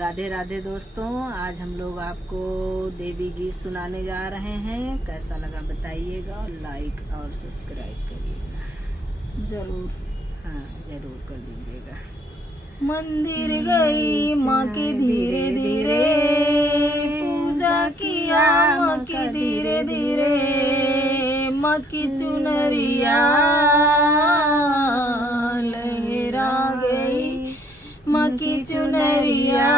राधे राधे दोस्तों, आज हम लोग आपको देवी गीत सुनाने जा रहे हैं। कैसा लगा बताइएगा और लाइक और सब्सक्राइब करिएगा जरूर। हाँ, जरूर कर दीजिएगा। मंदिर गई माँ की धीरे धीरे, पूजा किया माँ की धीरे धीरे, माँ की चुनरिया लहरा गई, माँ की चुनरिया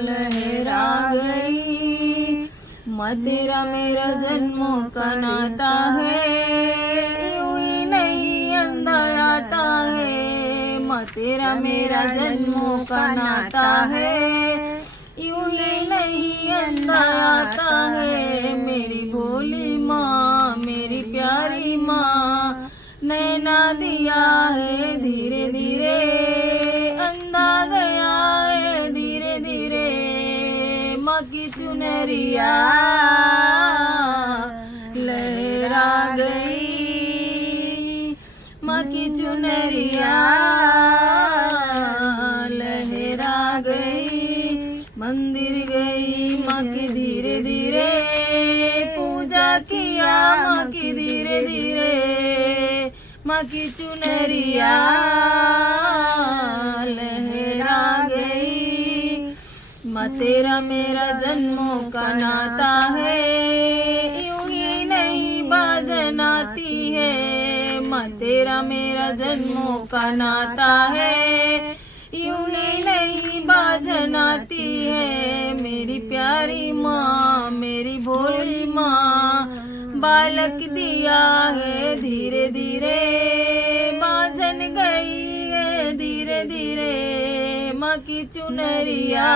लहरा गई। माँ तेरा मेरा जन्मों का नाता है, यूं ही नहीं अंधा आता है। माँ तेरा मेरा जन्मों का नाता है, यूं ही नहीं अंधा आता है। मेरी भोली माँ, मेरी प्यारी माँ, नैना दिया है धीरे धीरे, अंधा गया है धीरे धीरे। माँ की चुनरिया लहरा गई, माँ की चुनरिया लहरा गई। मंदिर गई माँ की धीरे धीरे, पूजा किया माँ की धीरे धीरे, माँ की चुनरिया लहरा गई। माँ तेरा मेरा जन्मों का नाता है, यूं ही नहीं बाजन आती है। माँ तेरा मेरा जन्मों का नाता है, यूं ही नहीं बाजन आती है। मेरी प्यारी माँ, मेरी भोली माँ, बालक दिया है धीरे धीरे, बाजन गई है धीरे धीरे। माँ की चुनरिया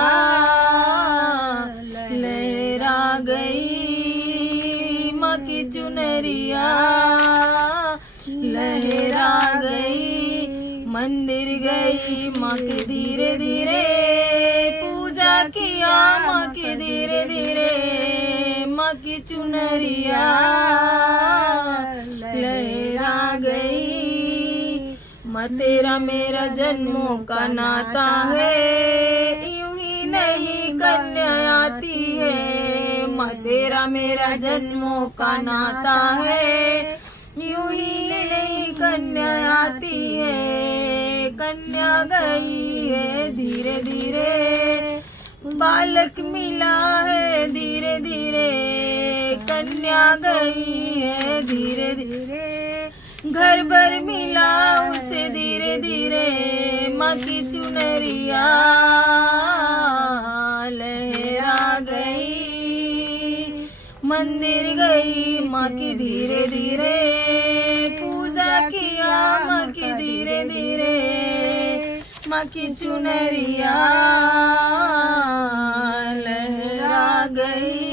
लहरा गई, माँ की चुनरिया लहरा गई। मंदिर गई माँ की धीरे धीरे, पूजा किया माँ की धीरे धीरे, माँ की चुनरिया लहरा गई। माँ तेरा मेरा जन्मों का नाता है, यूं ही नहीं कन्या आती है। माँ तेरा मेरा जन्मों का नाता है, यूं ही नहीं कन्या आती है। कन्या गई है धीरे धीरे, बालक मिला है धीरे धीरे। कन्या गई है धीरे धीरे, घर भर मिला उसे धीरे धीरे। माँ की चुनरिया लहरा गई। मंदिर गई माँ की धीरे धीरे, पूजा किया माँ की धीरे धीरे, माँ की चुनरिया लहरा गई।